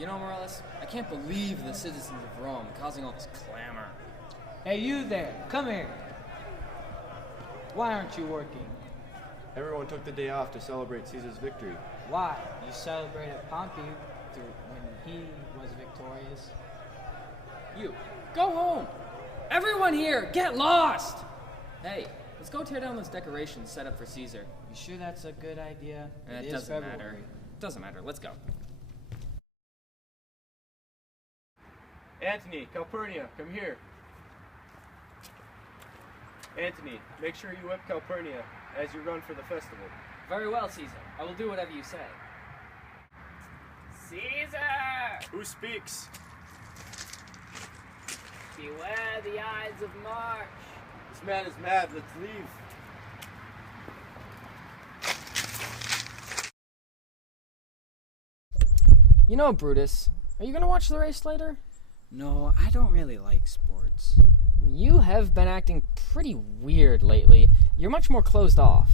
You know, Morales, I can't believe the citizens of Rome causing all this clamor. Hey, you there, come here. Why aren't you working? Everyone took the day off to celebrate Caesar's victory. Why? You celebrated Pompey when he was victorious. You, go home! Everyone here, get lost! Hey, let's go tear down those decorations set up for Caesar. You sure that's a good idea? It doesn't matter. Doesn't matter, let's go. Antony, Calpurnia, come here. Antony, make sure you whip Calpurnia as you run for the festival. Very well, Caesar. I will do whatever you say. Caesar! Who speaks? Beware the Ides of March. This man is mad. Let's leave. You know, Brutus, are you gonna watch the race later? No, I don't really like sports. You have been acting pretty weird lately. You're much more closed off.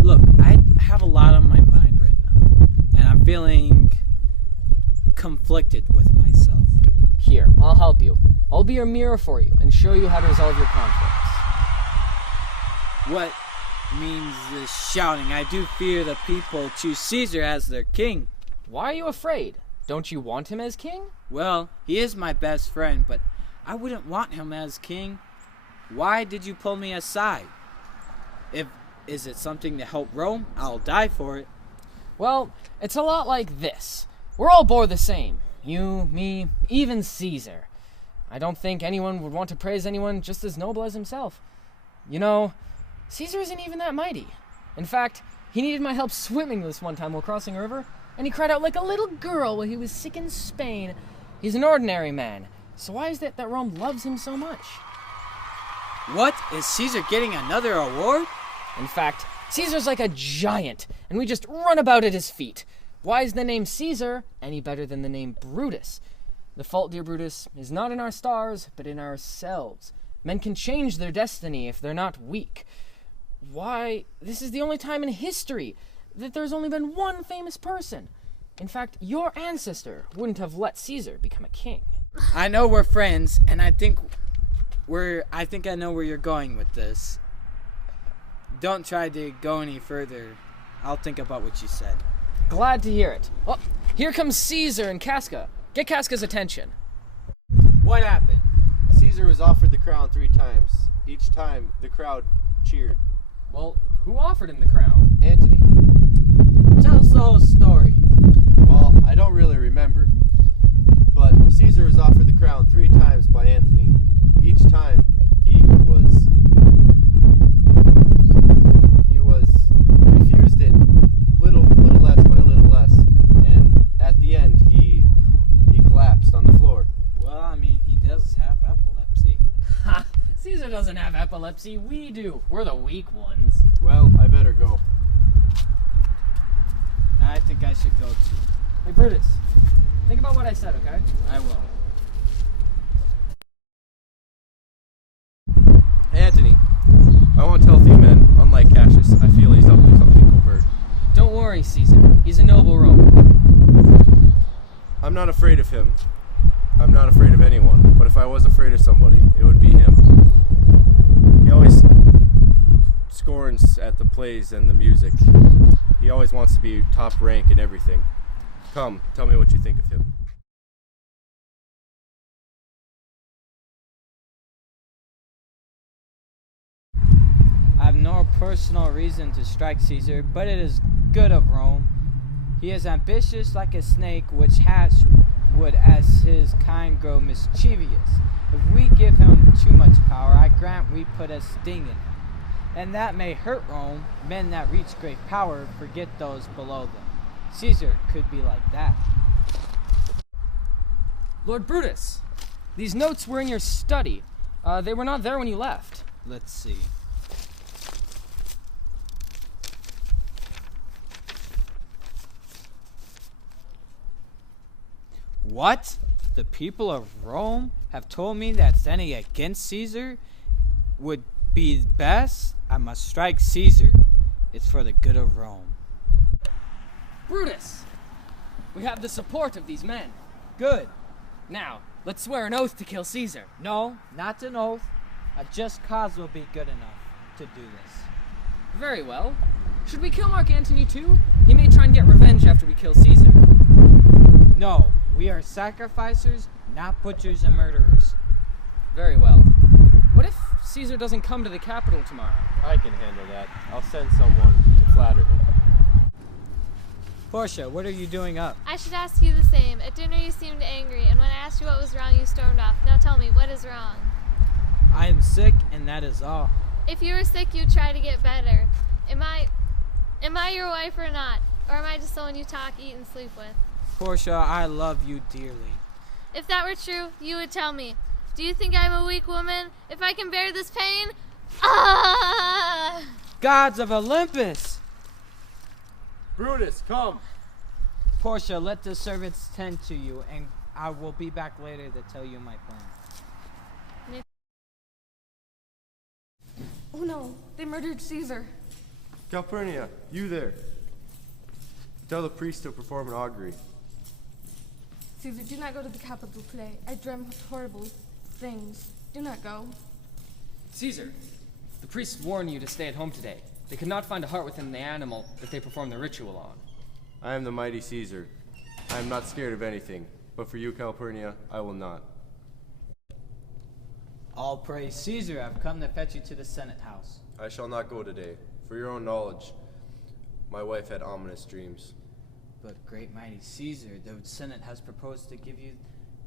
Look, I have a lot on my mind right now, and I'm feeling conflicted with myself. Here, I'll help you. I'll be your mirror for you and show you how to resolve your conflicts. What means this shouting? I do fear the people choose Caesar as their king. Why are you afraid? Don't you want him as king? Well, he is my best friend, but I wouldn't want him as king. Why did you pull me aside? Is it something to help Rome? I'll die for it. Well, it's a lot like this. We're all born the same. You, me, even Caesar. I don't think anyone would want to praise anyone just as noble as himself. You know, Caesar isn't even that mighty. In fact, he needed my help swimming this one time while crossing a river, and he cried out like a little girl while he was sick in Spain. He's an ordinary man. So why is it that Rome loves him so much? What? Is Caesar getting another award? In fact, Caesar's like a giant, and we just run about at his feet. Why is the name Caesar any better than the name Brutus? The fault, dear Brutus, is not in our stars, but in ourselves. Men can change their destiny if they're not weak. Why, this is the only time in history that there's only been one famous person. In fact, your ancestor wouldn't have let Caesar become a king. I know we're friends, and I think I know where you're going with this. Don't try to go any further. I'll think about what you said. Glad to hear it. Oh, here comes Caesar and Casca. Get Casca's attention. What happened? Caesar was offered the crown 3 times. Each time, the crowd cheered. Well, who offered him the crown? Antony. Tell us the whole story. Well, I don't really remember. But Caesar was offered the crown 3 times by Antony. Each time, he was refused it little less by little less. And at the end, he collapsed on the floor. Well, I mean, he does have epilepsy. Ha! Caesar doesn't have epilepsy. We do. We're the weak ones. Well, I better go. I think I should go too. Hey, Brutus. Think about what I said, okay? I will. Antony, I want to tell a few men, unlike Cassius, I feel he's up to something covert. Don't worry, Caesar. He's a noble Roman. I'm not afraid of him. I'm not afraid of anyone, but if I was afraid of somebody, it would be him. He always scorns at the plays and the music. He always wants to be top rank in everything. Come, tell me what you think of him. I have no personal reason to strike Caesar, but it is good of Rome. He is ambitious like a snake, which hatch would as his kind grow mischievous. If we give him too much power, I grant we put a sting in him. And that may hurt Rome. Men that reach great power forget those below them. Caesar could be like that. Lord Brutus, these notes were in your study. They were not there when you left. Let's see. What? The people of Rome have told me that standing against Caesar would be best? I must strike Caesar. It's for the good of Rome. Brutus, we have the support of these men. Good. Now, let's swear an oath to kill Caesar. No, not an oath. A just cause will be good enough to do this. Very well. Should we kill Mark Antony too? He may try and get revenge after we kill Caesar. No, we are sacrificers, not butchers and murderers. Very well. What if Caesar doesn't come to the capital tomorrow? I can handle that. I'll send someone to flatter him. Portia, what are you doing up? I should ask you the same. At dinner you seemed angry, and when I asked you what was wrong, you stormed off. Now tell me, what is wrong? I am sick, and that is all. If you were sick, you'd try to get better. Am I your wife or not? Or am I just someone you talk, eat, and sleep with? Portia, I love you dearly. If that were true, you would tell me. Do you think I'm a weak woman? If I can bear this pain? Ah! Gods of Olympus! Brutus, come! Portia, let the servants tend to you, and I will be back later to tell you my plan. Oh no, they murdered Caesar. Calpurnia, you there. Tell the priest to perform an augury. Caesar, do not go to the capital today. I dreamt horrible things. Do not go. Caesar, the priests warn you to stay at home today. They could not find a heart within the animal that they perform the ritual on. I am the mighty Caesar. I am not scared of anything, but for you, Calpurnia, I will not. All praise Caesar, I've come to fetch you to the Senate house. I shall not go today. For your own knowledge, my wife had ominous dreams. But great mighty Caesar, the Senate has proposed to give you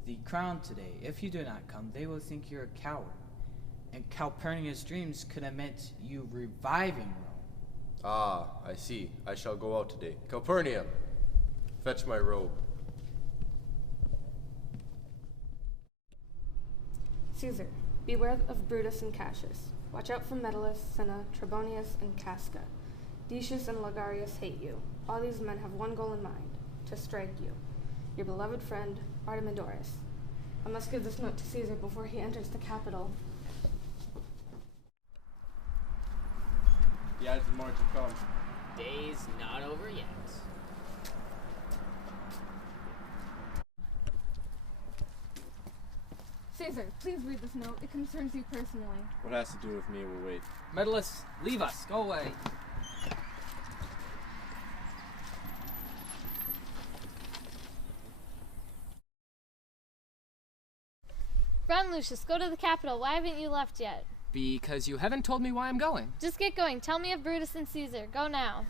the crown today. If you do not come, they will think you're a coward. And Calpurnia's dreams could have meant you reviving Rome. Ah, I see. I shall go out today. Calpurnia, fetch my robe. Caesar, beware of Brutus and Cassius. Watch out for Metellus, Cinna, Trebonius, and Casca. Decius and Ligarius hate you. All these men have one goal in mind, to strike you. Your beloved friend, Artemidorus. I must give this note to Caesar before he enters the capital. The Ides of March have come. Day's not over yet. Caesar, please read this note. It concerns you personally. What has to do with me will wait. Metellus, leave us. Go away. Run, Lucius, go to the capital. Why haven't you left yet? Because you haven't told me why I'm going. Just get going. Tell me of Brutus and Caesar. Go now.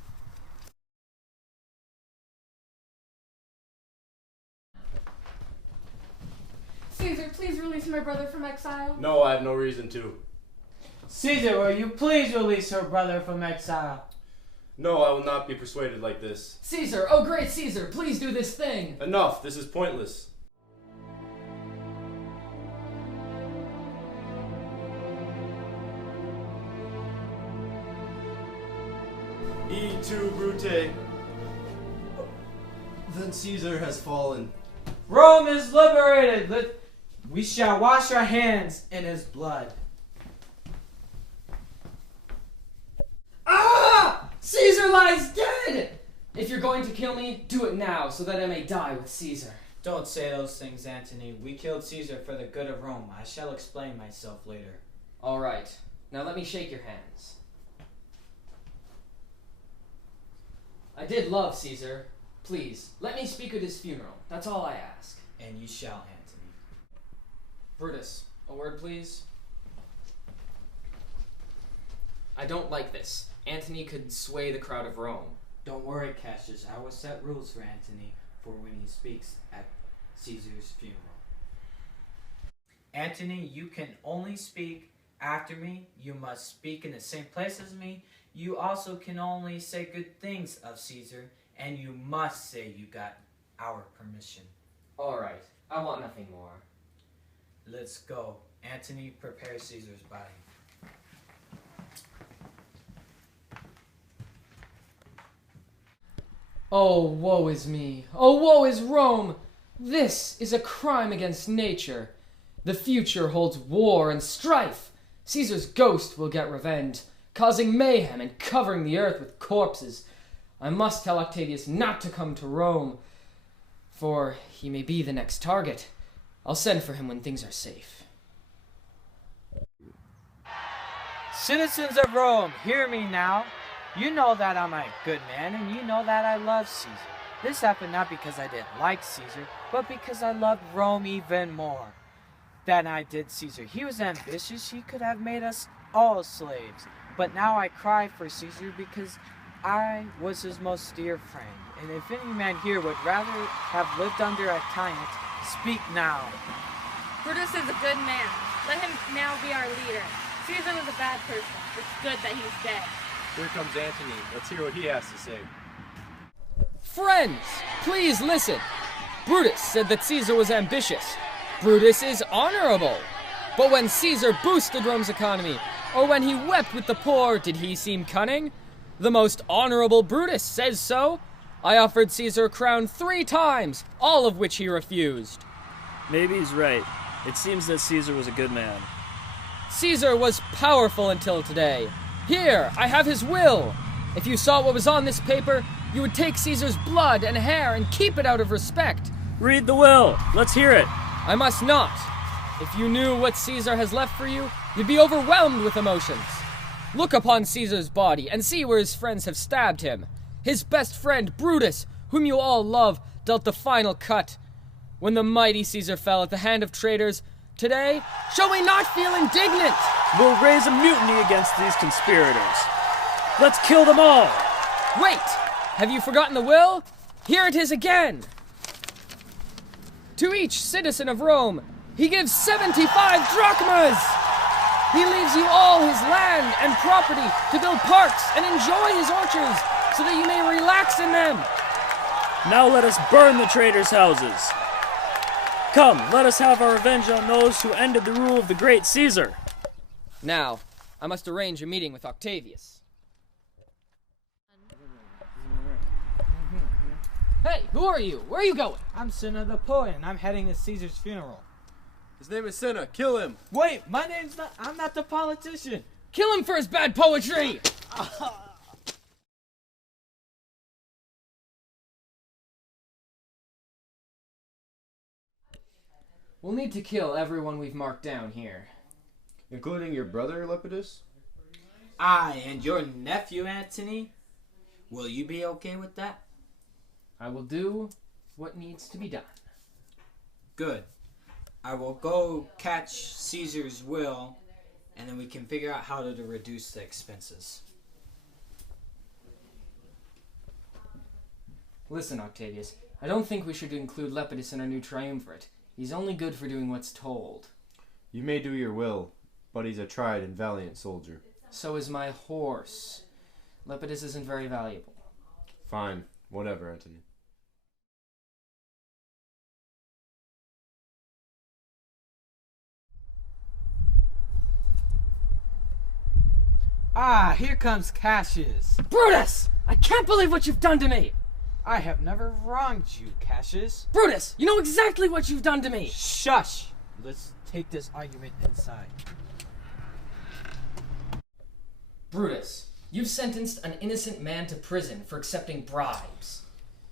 Caesar, please release my brother from exile. No, I have no reason to. Caesar, will you please release her brother from exile? No, I will not be persuaded like this. Caesar, oh great Caesar, please do this thing. Enough, this is pointless. E tu, Brute. Then Caesar has fallen. Rome is liberated! We shall wash our hands in his blood. Ah! Caesar lies dead! If you're going to kill me, do it now, so that I may die with Caesar. Don't say those things, Antony. We killed Caesar for the good of Rome. I shall explain myself later. All right. Now let me shake your hands. I did love Caesar. Please, let me speak at his funeral. That's all I ask. And you shall, Antony. Brutus, a word please. I don't like this. Antony could sway the crowd of Rome. Don't worry, Cassius. I will set rules for Antony for when he speaks at Caesar's funeral. Antony, you can only speak after me. You must speak in the same place as me. You also can only say good things of Caesar, and you must say you got our permission. All right. I want nothing more. Let's go. Antony, prepare Caesar's body. Oh, woe is me. Oh, woe is Rome. This is a crime against nature. The future holds war and strife. Caesar's ghost will get revenge, causing mayhem and covering the earth with corpses. I must tell Octavius not to come to Rome. for he may be the next target. I'll send for him when things are safe. Citizens of Rome, hear me now. You know that I'm a good man, and you know that I love Caesar. This happened not because I didn't like Caesar, but because I loved Rome even more than I did Caesar. He was ambitious. He could have made us all slaves. But now I cry for Caesar because I was his most dear friend. And if any man here would rather have lived under a tyrant, speak now. Brutus is a good man. Let him now be our leader. Caesar was a bad person. It's good that he's dead. Here comes Antony. Let's hear what he has to say. Friends, please listen. Brutus said that Caesar was ambitious. Brutus is honorable. But when Caesar boosted Rome's economy, or when he wept with the poor, did he seem cunning? The most honorable Brutus says so. I offered Caesar a crown 3 times, all of which he refused. Maybe he's right. It seems that Caesar was a good man. Caesar was powerful until today. Here, I have his will. If you saw what was on this paper, you would take Caesar's blood and hair and keep it out of respect. Read the will. Let's hear it. I must not. If you knew what Caesar has left for you, you'd be overwhelmed with emotions. Look upon Caesar's body and see where his friends have stabbed him. His best friend, Brutus, whom you all love, dealt the final cut. When the mighty Caesar fell at the hand of traitors, today, shall we not feel indignant? We'll raise a mutiny against these conspirators. Let's kill them all. Wait! Have you forgotten the will? Here it is again. To each citizen of Rome, he gives 75 drachmas. He leaves you all his land and property to build parks and enjoy his orchards so that you may relax in them. Now let us burn the traitors' houses. Come, let us have our revenge on those who ended the rule of the great Caesar. Now, I must arrange a meeting with Octavius. Hey, who are you? Where are you going? I'm Cinna the poet, and I'm heading to Caesar's funeral. His name is Cinna. Kill him. Wait, I'm not the politician. Kill him for his bad poetry! We'll need to kill everyone we've marked down here. Including your brother, Lepidus? And your nephew, Antony? Will you be okay with that? I will do what needs to be done. Good. I will go catch Caesar's will, and then we can figure out how to reduce the expenses. Listen, Octavius, I don't think we should include Lepidus in our new triumvirate. He's only good for doing what's told. You may do your will, but he's a tried and valiant soldier. So is my horse. Lepidus isn't very valuable. Fine. Whatever, Antony. Here comes Cassius. Brutus! I can't believe what you've done to me! I have never wronged you, Cassius. Brutus, you know exactly what you've done to me! Shush! Let's take this argument inside. Brutus, you've sentenced an innocent man to prison for accepting bribes.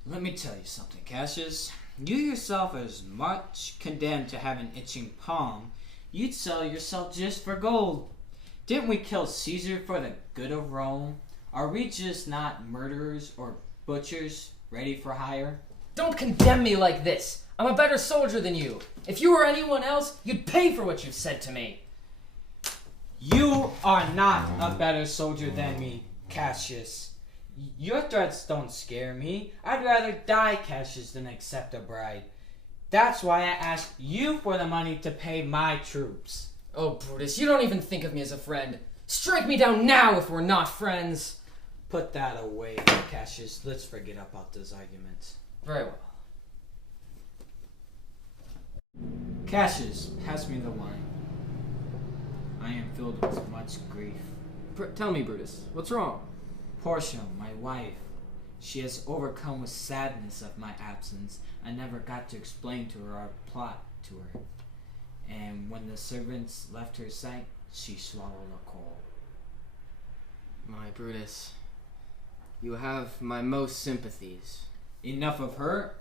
Let me tell you something, Cassius. You yourself are as much condemned to have an itching palm. You'd sell yourself just for gold. Didn't we kill Caesar for the good of Rome? Are we just not murderers or butchers ready for hire? Don't condemn me like this. I'm a better soldier than you. If you were anyone else, you'd pay for what you've said to me. You are not a better soldier than me, Cassius. Your threats don't scare me. I'd rather die, Cassius, than accept a bribe. That's why I asked you for the money to pay my troops. Oh, Brutus, you don't even think of me as a friend. Strike me down now if we're not friends. Put that away, Cassius. Let's forget about this argument. Very well. Cassius, pass me the wine. I am filled with much grief. Tell me, Brutus, what's wrong? Portia, my wife, she has overcome with sadness of my absence. I never got to explain to her our plot to her. And when the servants left her sight, she swallowed a coal. My Brutus, you have my most sympathies. Enough of her.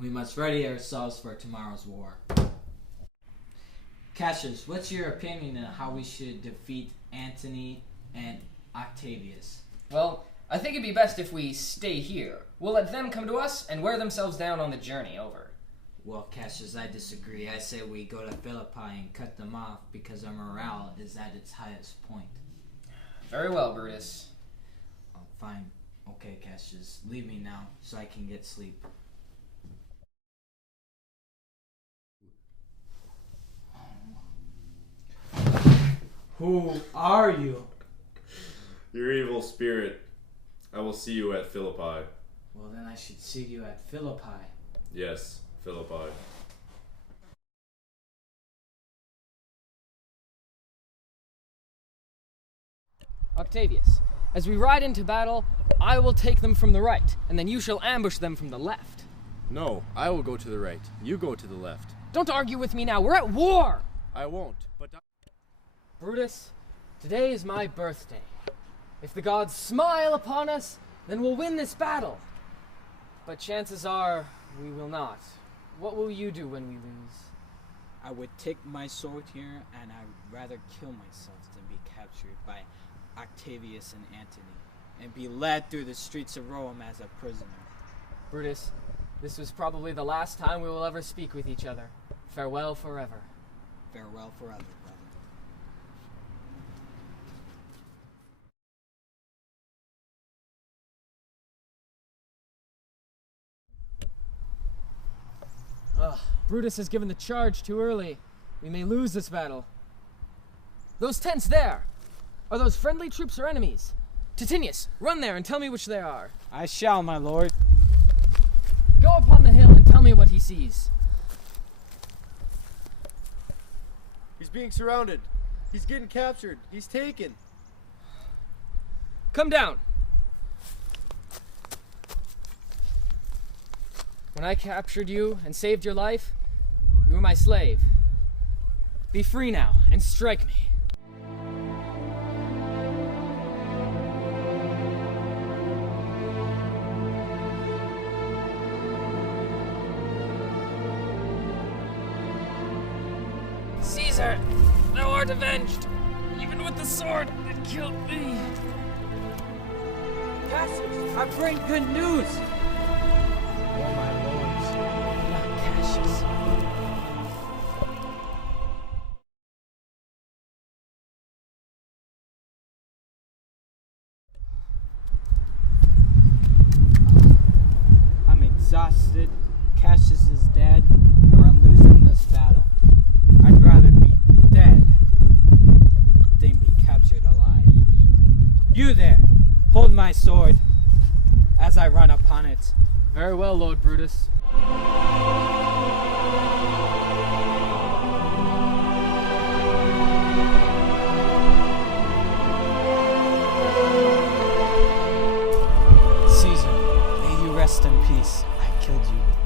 We must ready ourselves for tomorrow's war. Cassius, what's your opinion on how we should defeat Antony and Octavius? Well, I think it'd be best if we stay here. We'll let them come to us and wear themselves down on the journey over. Well, Cassius, I disagree. I say we go to Philippi and cut them off because our morale is at its highest point. Very well, Brutus. Oh, fine. Okay, Cassius, leave me now so I can get sleep. Who are you? Your evil spirit. I will see you at Philippi. Well, then I should see you at Philippi. Yes, Philippi. Octavius, as we ride into battle, I will take them from the right, and then you shall ambush them from the left. No, I will go to the right. You go to the left. Don't argue with me now. We're at war! I won't, but... Brutus, today is my birthday. If the gods smile upon us, then we'll win this battle. But chances are we will not. What will you do when we lose? I would take my sword here, and I'd rather kill myself than be captured by Octavius and Antony, and be led through the streets of Rome as a prisoner. Brutus, this was probably the last time we will ever speak with each other. Farewell forever. Farewell forever, brother. Ugh, Brutus has given the charge too early. We may lose this battle. Those tents there! Are those friendly troops or enemies? Titinius, run there and tell me which they are. I shall, my lord. Go upon the hill and tell me what he sees. He's being surrounded. He's getting captured. He's taken. Come down. When I captured you and saved your life, you were my slave. Be free now and strike me. Caesar, thou art avenged, even with the sword that killed thee. Cassius, I bring good news. Oh, my lords, not Cassius. I'm exhausted. Cassius is dead, and we're losing this battle. I'd rather be dead than be captured alive. You there, hold my sword as I run upon it. Very well, Lord Brutus. Caesar, may you rest in peace. I killed you with